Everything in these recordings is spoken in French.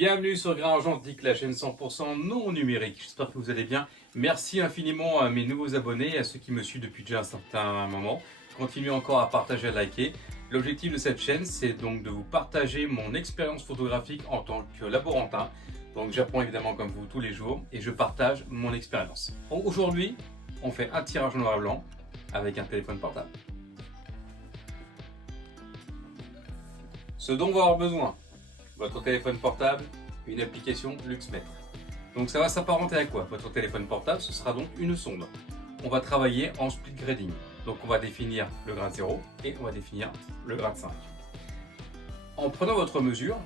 Bienvenue sur Grand Argentique, la chaîne 100% non numérique. J'espère que vous allez bien. Merci infiniment à mes nouveaux abonnés et à ceux qui me suivent depuis déjà un certain moment. Continuez encore à partager, à liker. L'objectif de cette chaîne, c'est donc de vous partager mon expérience photographique en tant que laborantin. Donc j'apprends évidemment comme vous tous les jours et je partage mon expérience. Aujourd'hui, on fait un tirage en noir et blanc avec un téléphone portable. Ce dont on va avoir besoin: votre téléphone portable, une application LuxMetre. Donc ça va s'apparenter à quoi? Votre téléphone portable, ce sera donc une sonde. On va travailler en split grading. Donc on va définir le grade 0 et on va définir le grade 5. En prenant votre mesure,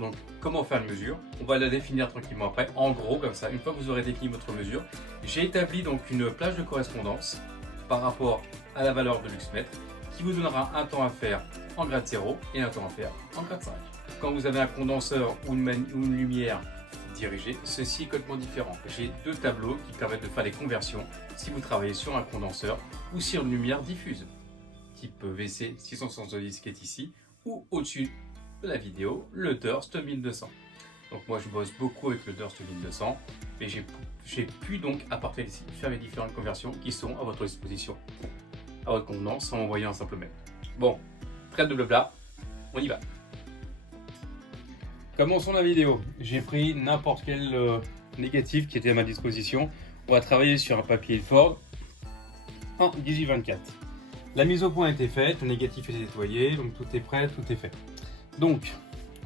donc comment faire une mesure? On va la définir tranquillement après, en gros comme ça. Une fois que vous aurez défini votre mesure, j'ai établi donc une plage de correspondance par rapport à la valeur de LuxMetre qui vous donnera un temps à faire en grade 0 et un temps à faire en grade 5. Quand vous avez un condenseur ou une lumière dirigée, ceci est complètement différent. J'ai deux tableaux qui permettent de faire les conversions si vous travaillez sur un condenseur ou sur une lumière diffuse, type VC 670 qui est ici, ou au-dessus de la vidéo, le Durst 1200. Donc moi je bosse beaucoup avec le Durst 1200, mais j'ai pu donc à partir d'ici faire les différentes conversions qui sont à votre disposition, à votre convenance, sans envoyer un simple mail. Bon, trêve de blabla, on y va. Commençons la vidéo. J'ai pris n'importe quel négatif qui était à ma disposition. On va travailler sur un papier Ford en 18-24. La mise au point a été faite, le négatif est nettoyé, donc tout est prêt, tout est fait. Donc,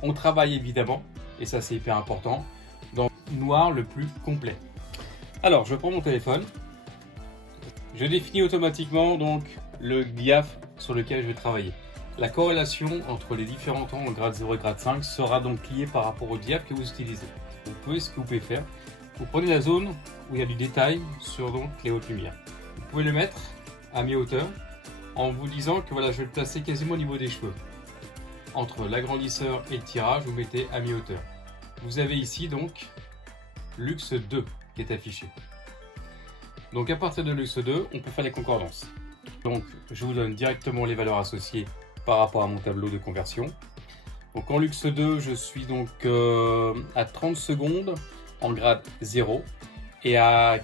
on travaille évidemment, et ça c'est hyper important, dans le noir le plus complet. Alors, je prends mon téléphone, je définis automatiquement donc le diaph sur lequel je vais travailler. La corrélation entre les différents temps en grade 0 et grade 5 sera donc liée par rapport au diaph que vous utilisez. Ce que vous pouvez faire, vous prenez la zone où il y a du détail sur donc les hautes lumières. Vous pouvez le mettre à mi-hauteur en vous disant que voilà, je vais le placer quasiment au niveau des cheveux. Entre l'agrandisseur et le tirage, vous mettez à mi-hauteur. Vous avez ici donc Lux 2 qui est affiché. Donc à partir de Lux 2, on peut faire les concordances. Donc je vous donne directement les valeurs associées par rapport à mon tableau de conversion. Donc en Lux 2, je suis donc à 30 secondes en grade 0 et à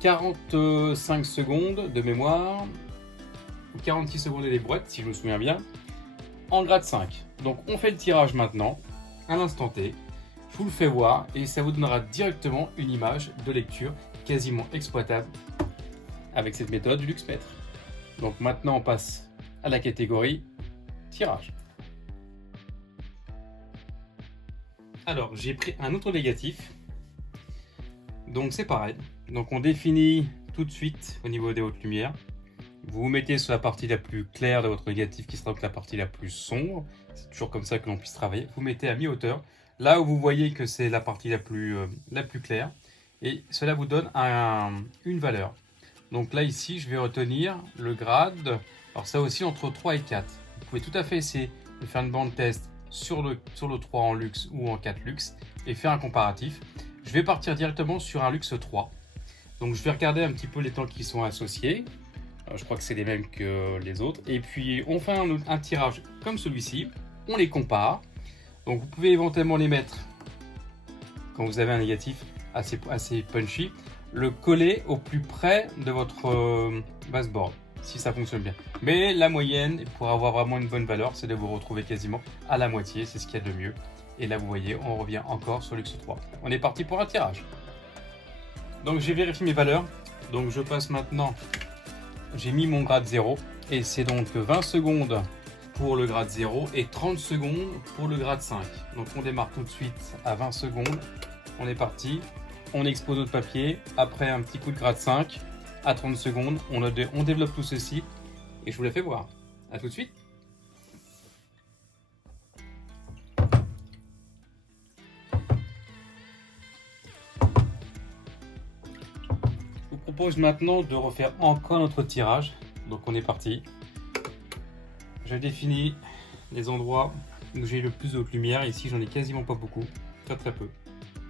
45 secondes de mémoire, 46 secondes et des brouettes si je me souviens bien, en grade 5. Donc on fait le tirage maintenant, à l'instant T, je vous le fais voir et ça vous donnera directement une image de lecture quasiment exploitable avec cette méthode du LuxMetre. Donc maintenant on passe à la catégorie tirage. Alors j'ai pris un autre négatif, donc c'est pareil. Donc on définit tout de suite au niveau des hautes lumières. Vous vous mettez sur la partie la plus claire de votre négatif qui sera donc la partie la plus sombre. C'est toujours comme ça que l'on puisse travailler. Vous mettez à mi-hauteur, là où vous voyez que c'est la partie la plus claire, et cela vous donne une valeur. Donc là ici je vais retenir le grade, alors ça aussi entre 3 et 4. Vous pouvez tout à fait essayer de faire une bande test sur le 3 en luxe ou en 4 luxe et faire un comparatif. Je vais partir directement sur un luxe 3. Donc je vais regarder un petit peu les temps qui sont associés. Alors, je crois que c'est les mêmes que les autres. Et puis on fait un tirage comme celui-ci. On les compare. Donc vous pouvez éventuellement les mettre, quand vous avez un négatif assez punchy, le coller au plus près de votre baseboard, si ça fonctionne bien. Mais la moyenne, pour avoir vraiment une bonne valeur, c'est de vous retrouver quasiment à la moitié, c'est ce qu'il y a de mieux. Et là, vous voyez, on revient encore sur Lux 3. On est parti pour un tirage. Donc, j'ai vérifié mes valeurs. Donc, je passe maintenant, j'ai mis mon grade 0. Et c'est donc 20 secondes pour le grade 0 et 30 secondes pour le grade 5. Donc, on démarre tout de suite à 20 secondes. On est parti. On expose notre papier. Après un petit coup de grade 5, à 30 secondes, on développe tout ceci et je vous le fais voir. A tout de suite. Je vous propose maintenant de refaire encore notre tirage. Donc on est parti. Je définis les endroits où j'ai le plus de haute lumière. Ici, j'en ai quasiment pas beaucoup, très peu.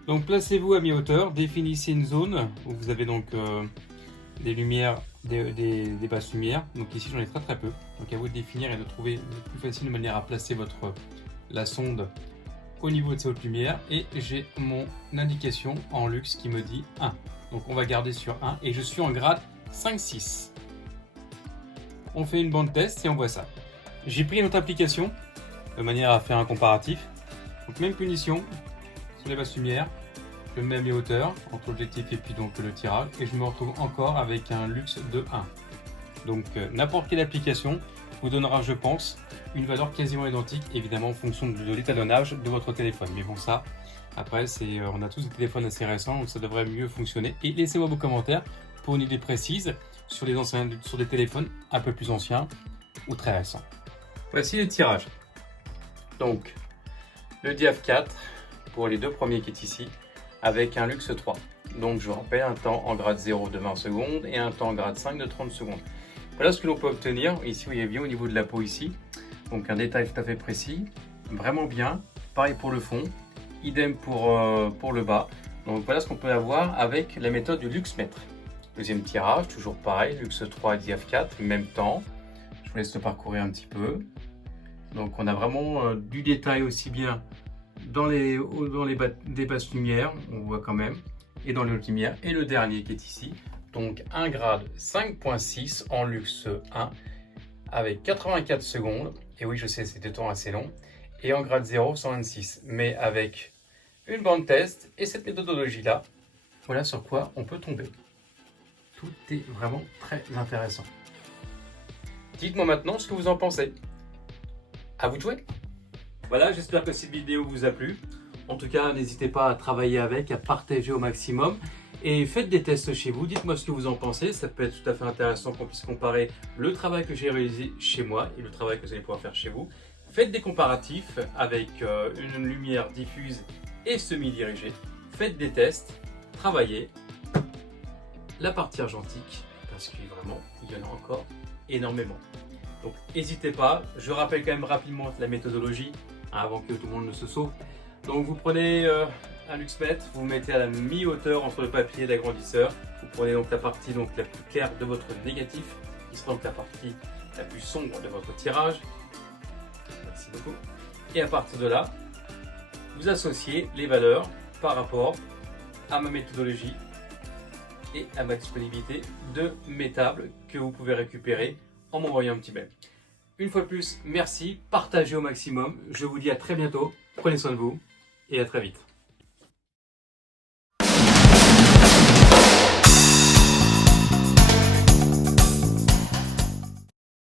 Donc placez-vous à mi-hauteur, définissez une zone où vous avez donc des lumières, des basses lumières. Donc ici j'en ai très peu. Donc à vous de définir et de trouver le plus facile de manière à placer la sonde au niveau de ces hautes lumières et j'ai mon indication en luxe qui me dit 1. Donc on va garder sur 1 et je suis en grade 5-6. On fait une bande test et on voit ça. J'ai pris notre application de manière à faire un comparatif. Donc même punition sur les basses lumières, je mets mes hauteurs entre l'objectif et puis donc le tirage et je me retrouve encore avec un luxe de 1. Donc n'importe quelle application vous donnera, je pense, une valeur quasiment identique, évidemment en fonction de l'étalonnage de votre téléphone. Mais bon, ça, après, on a tous des téléphones assez récents, donc ça devrait mieux fonctionner. Et laissez-moi vos commentaires pour une idée précise sur des téléphones un peu plus anciens ou très récents. Voici le tirage. Donc, le Diaf 4 pour les deux premiers qui est ici, avec un luxe 3. Donc, je rappelle, un temps en grade 0 de 20 secondes et un temps en grade 5 de 30 secondes. Voilà ce que l'on peut obtenir. Ici, vous voyez bien au niveau de la peau ici. Donc un détail tout à fait précis, vraiment bien. Pareil pour le fond, idem pour le bas. Donc voilà ce qu'on peut avoir avec la méthode du LuxMètre. Deuxième tirage, toujours pareil, Luxe 3 et Diaf 4, même temps. Je vous laisse le parcourir un petit peu. Donc on a vraiment du détail aussi bien dans les basses lumières, on voit quand même, et dans les hautes lumières. Et le dernier qui est ici, donc un grade 5.6 en luxe 1 avec 84 secondes. Et oui, je sais, c'est des temps assez longs. Et en grade 0, 126. Mais avec une bande test et cette méthodologie-là, voilà sur quoi on peut tomber. Tout est vraiment très intéressant. Dites-moi maintenant ce que vous en pensez. À vous de jouer. Voilà, j'espère que cette vidéo vous a plu. En tout cas, n'hésitez pas à travailler avec, à partager au maximum. Et faites des tests chez vous, dites-moi ce que vous en pensez, ça peut être tout à fait intéressant qu'on puisse comparer le travail que j'ai réalisé chez moi et le travail que vous allez pouvoir faire chez vous. Faites des comparatifs avec une lumière diffuse et semi-dirigée, faites des tests, travaillez la partie argentique parce que vraiment il y en a encore énormément. Donc n'hésitez pas, je rappelle quand même rapidement la méthodologie avant que tout le monde ne se sauve. Donc vous prenez un LuxMètre, vous mettez à la mi-hauteur entre le papier et l'agrandisseur. Vous prenez donc la partie la plus claire de votre négatif, qui sera donc la partie la plus sombre de votre tirage. Merci beaucoup. Et à partir de là, vous associez les valeurs par rapport à ma méthodologie et à ma disponibilité de mes tables que vous pouvez récupérer en m'envoyant un petit mail. Une fois de plus, merci, partagez au maximum. Je vous dis à très bientôt, prenez soin de vous et à très vite.